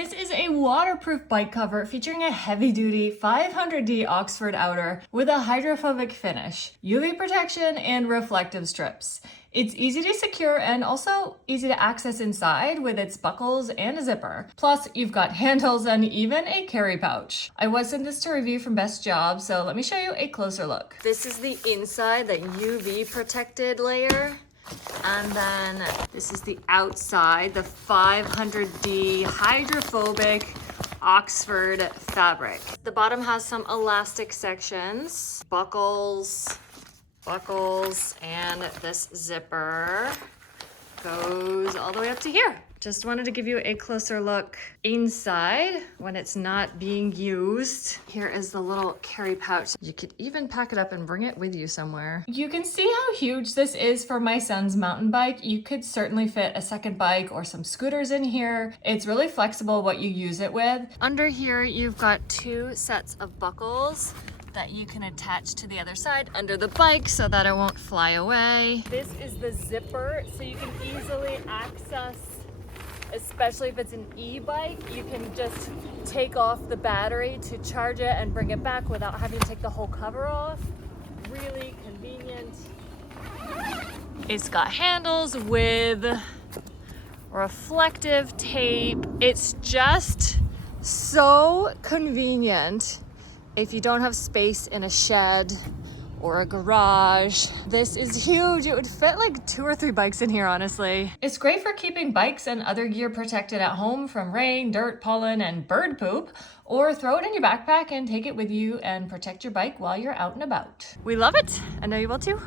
This is a waterproof bike cover featuring a heavy-duty 500D Oxford outer with a hydrophobic finish, UV protection, and reflective strips. It's easy to secure and also easy to access inside with its buckles and a zipper. Plus, you've got handles and even a carry pouch. I was sent this to review from Bst Jyob, so let me show you a closer look. This is the inside, the UV protected layer. And then this is the outside, the 500D hydrophobic Oxford fabric. The bottom has some elastic sections, buckles, and this zipper goes all the way up to here. Just wanted to give you a closer look inside when it's not being used. Here is the little carry pouch. You could even pack it up and bring it with you somewhere. You can see how huge this is for my son's mountain bike. You could certainly fit a second bike or some scooters in here. It's really flexible what you use it with. Under here, you've got 2 sets of buckles that you can attach to the other side under the bike so that it won't fly away. This is the zipper, so you can easily access, especially if it's an e-bike, you can just take off the battery to charge it and bring it back without having to take the whole cover off. Really convenient. It's got handles with reflective tape. It's just so convenient if you don't have space in a shed or a garage. This is huge. It would fit like 2 or 3 bikes in here, honestly. It's great for keeping bikes and other gear protected at home from rain, dirt, pollen, and bird poop, or throw it in your backpack and take it with you and protect your bike while you're out and about. We love it. I know you will too.